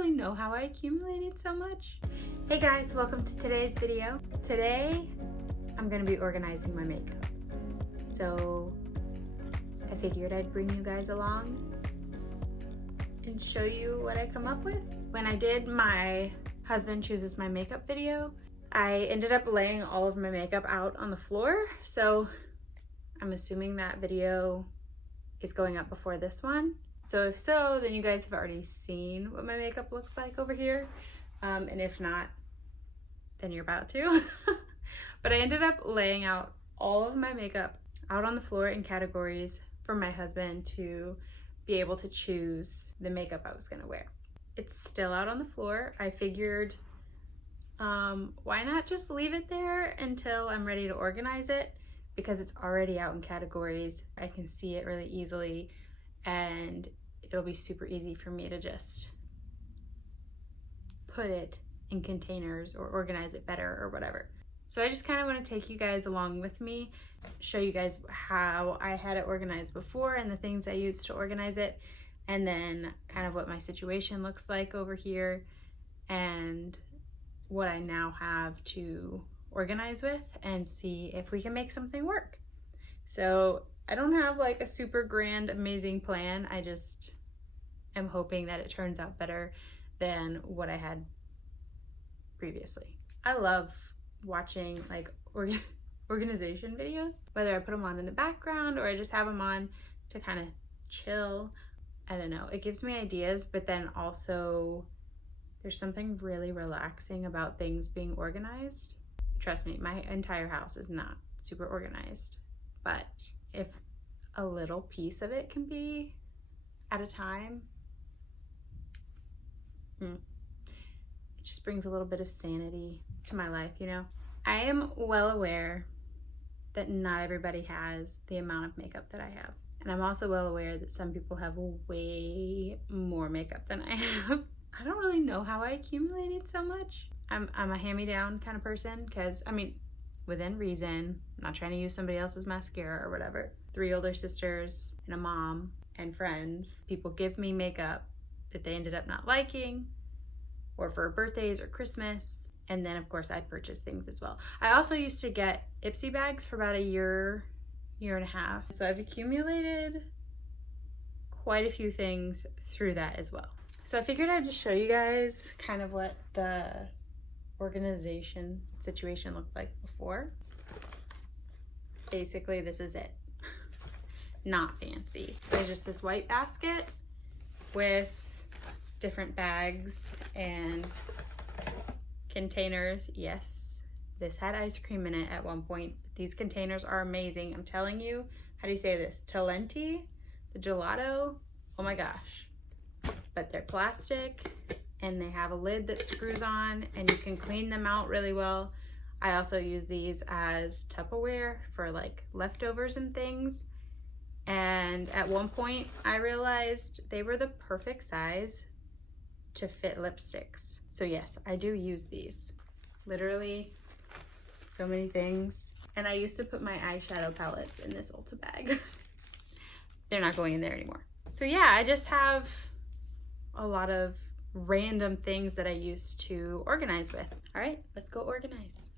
really know how I accumulated so much. Hey guys, welcome to today's video. Today, I'm gonna be organizing my makeup. So I figured I'd bring you guys along and show you what I come up with. When I did my husband chooses my makeup video, I ended up laying all of my makeup out on the floor. So I'm assuming that video is going up before this one. So if so, then you guys have already seen what my makeup looks like over here. And if not, then you're about to. But I ended up laying out all of my makeup out on the floor in categories for my husband to be able to choose the makeup I was gonna wear. It's still out on the floor. I figured, why not just leave it there until I'm ready to organize it? Because it's already out in categories. I can see it really easily and it'll be super easy for me to just put it in containers or organize it better or whatever. So I just kind of want to take you guys along with me, show you guys how I had it organized before and the things I used to organize it, and then kind of what my situation looks like over here and what I now have to organize with, and see if we can make something work. So I don't have like a super grand, amazing plan. I just am hoping that it turns out better than what I had previously. I love watching like organization videos, whether I put them on in the background or I just have them on to kind of chill. I don't know, it gives me ideas, but then also there's something really relaxing about things being organized. Trust me, my entire house is not super organized, but if a little piece of it can be at a time, it just brings a little bit of sanity to my life, you know? I am well aware that not everybody has the amount of makeup that I have. And I'm also well aware that some people have way more makeup than I have. I don't really know how I accumulated so much. I'm a hand-me-down kind of person, because I mean, within reason, I'm not trying to use somebody else's mascara or whatever. 3 older sisters and a mom and friends. People give me makeup that they ended up not liking, or for birthdays or Christmas. And then of course I purchase things as well. I also used to get Ipsy bags for about a year and a half. So I've accumulated quite a few things through that as well. So I figured I'd just show you guys kind of what the organization situation looked like before. Basically, this is it. Not fancy. There's just this white basket with different bags and containers. Yes, this had ice cream in it at one point. These containers are amazing. I'm telling you, how do you say this? Talenti, the gelato, oh my gosh. But they're plastic and they have a lid that screws on and you can clean them out really well. I also use these as Tupperware for like leftovers and things. And at one point I realized they were the perfect size to fit lipsticks. So yes, I do use these. Literally so many things. And I used to put my eyeshadow palettes in this Ulta bag. They're not going in there anymore. So yeah, I just have a lot of random things that I used to organize with. All right, let's go organize.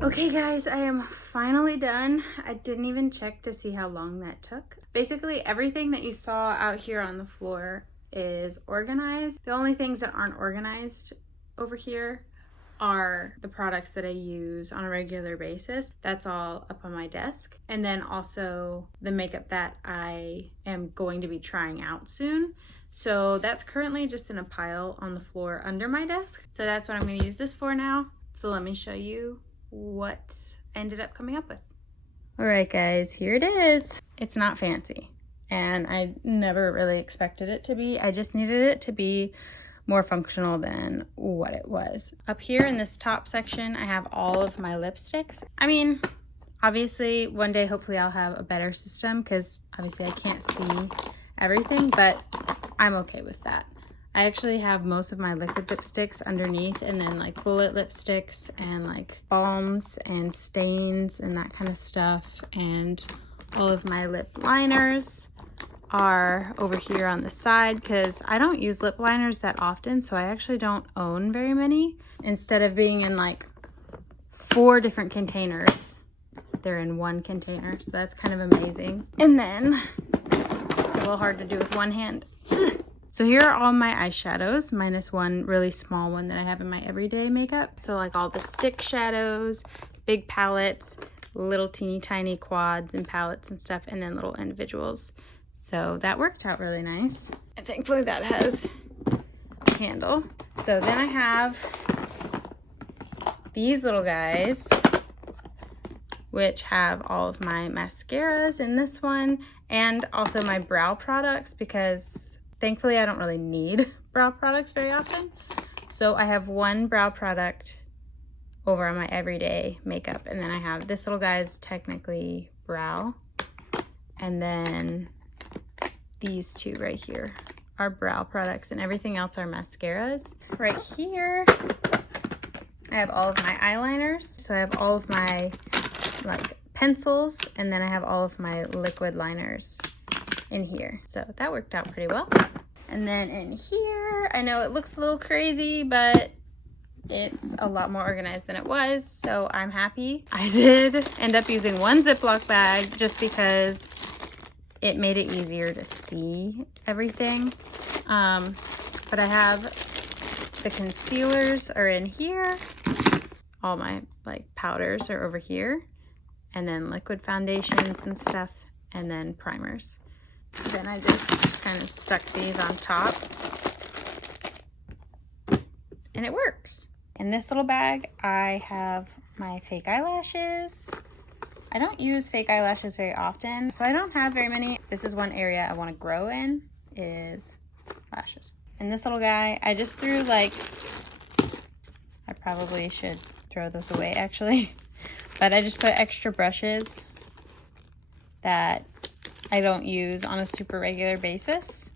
Okay guys, I am finally done. I didn't even check to see how long that took. Basically everything that you saw out here on the floor is organized. The only things that aren't organized over here are the products that I use on a regular basis. That's all up on my desk. And then also the makeup that I am going to be trying out soon. So that's currently just in a pile on the floor under my desk. So that's what I'm going to use this for now. So let me show you what I ended up coming up with. All right guys, here it is. It's not fancy and I never really expected it to be. I just needed it to be more functional than what it was. Up here in this top section, I have all of my lipsticks. I mean, obviously one day hopefully I'll have a better system because obviously I can't see everything, but I'm okay with that. I actually have most of my liquid lipsticks underneath, and then like bullet lipsticks and like balms and stains and that kind of stuff. And all of my lip liners are over here on the side because I don't use lip liners that often, so I actually don't own very many. Instead of being in like 4 different containers, they're in 1 container, so that's kind of amazing. And then it's a little hard to do with one hand. So here are all my eyeshadows, minus one really small one that I have in my everyday makeup. So like all the stick shadows, big palettes, little teeny tiny quads and palettes and stuff, and then little individuals. So that worked out really nice. And thankfully that has a handle. So then I have these little guys, which have all of my mascaras in this one, and also my brow products, because thankfully I don't really need brow products very often. So I have one brow product over on my everyday makeup, and then I have this little guy's technically brow, and then these 2 right here are brow products, and everything else are mascaras. Right here I have all of my eyeliners. So I have all of my like pencils, and then I have all of my liquid liners in here. So that worked out pretty well. And then in here, I know it looks a little crazy, but it's a lot more organized than it was, so I'm happy. I did end up using one Ziploc bag just because it made it easier to see everything. But I have the concealers are in here. All my like powders are over here, and then liquid foundations and stuff, and then primers. Then I just kind of stuck these on top, and it works. In this little bag, I have my fake eyelashes. I don't use fake eyelashes very often, so I don't have very many. This is one area I want to grow in, is lashes. And this little guy, I just threw like, I probably should throw those away actually, but I just put extra brushes that I don't use on a super regular basis.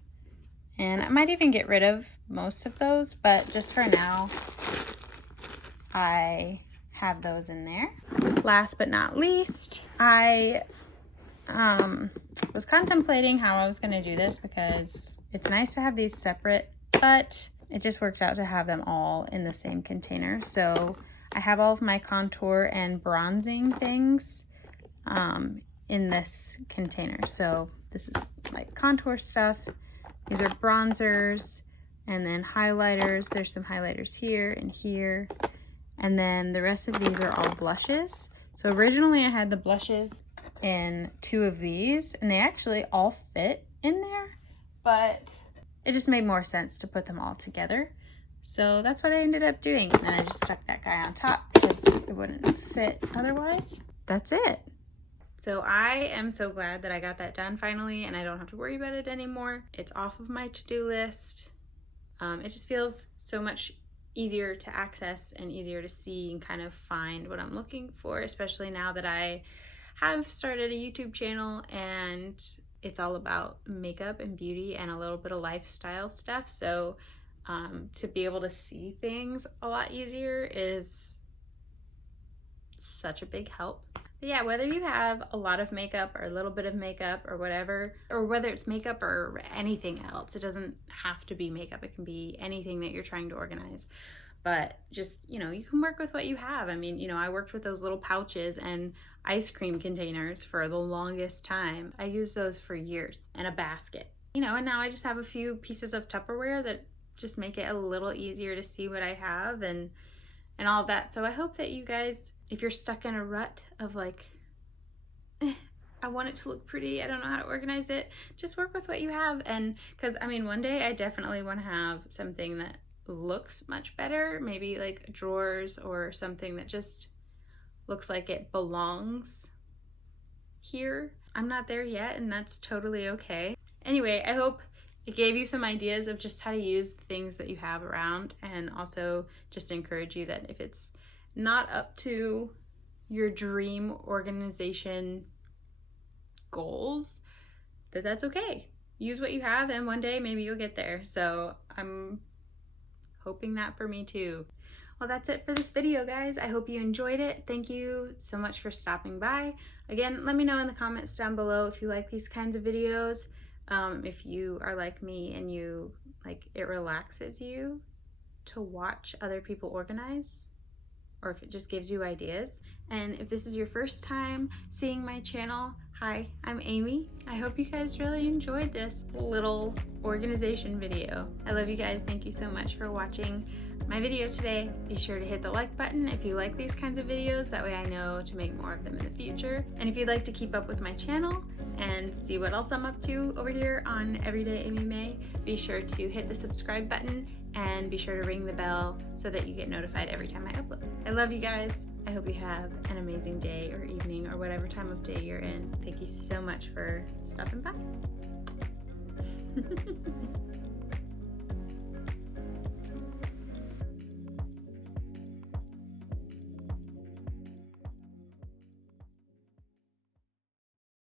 And I might even get rid of most of those, but just for now, I have those in there. Last but not least, I was contemplating how I was gonna do this because it's nice to have these separate, but it just worked out to have them all in the same container. So I have all of my contour and bronzing things in this container. So this is like contour stuff. These are bronzers, and then highlighters. There's some highlighters here and here. And then the rest of these are all blushes. So originally I had the blushes in 2 of these, and they actually all fit in there, but it just made more sense to put them all together. So that's what I ended up doing. And then I just stuck that guy on top because it wouldn't fit otherwise. That's it. So I am so glad that I got that done finally, and I don't have to worry about it anymore. It's off of my to-do list. It just feels so much easier to access and easier to see and kind of find what I'm looking for, especially now that I have started a YouTube channel and it's all about makeup and beauty and a little bit of lifestyle stuff. So to be able to see things a lot easier is such a big help. But yeah, whether you have a lot of makeup or a little bit of makeup or whatever, or whether it's makeup or anything else, it doesn't have to be makeup. It can be anything that you're trying to organize. But just, you know, you can work with what you have. I mean, you know, I worked with those little pouches and ice cream containers for the longest time. I used those for years, and a basket. You know, and now I just have a few pieces of Tupperware that just make it a little easier to see what I have and all of that. So I hope that you guys, if you're stuck in a rut of like, I want it to look pretty, I don't know how to organize it, just work with what you have. And because I mean, one day I definitely want to have something that looks much better, maybe like drawers or something that just looks like it belongs here. I'm not there yet, and that's totally okay. Anyway, I hope it gave you some ideas of just how to use the things that you have around, and also just encourage you that if it's not up to your dream organization goals, that's okay. Use what you have, and one day maybe you'll get there. So I'm hoping that for me too. Well, that's it for this video, guys. I hope you enjoyed it. Thank you so much for stopping by. Again, let me know in the comments down below if you like these kinds of videos. If you are like me and you like it relaxes you to watch other people organize, or if it just gives you ideas. And if this is your first time seeing my channel, hi, I'm Amy. I hope you guys really enjoyed this little organization video. I love you guys. Thank you so much for watching my video today. Be sure to hit the like button if you like these kinds of videos. That way I know to make more of them in the future. And if you'd like to keep up with my channel and see what else I'm up to over here on Everyday Amy May, be sure to hit the subscribe button and be sure to ring the bell so that you get notified every time I upload. I love you guys. I hope you have an amazing day or evening or whatever time of day you're in. Thank you so much for stopping by.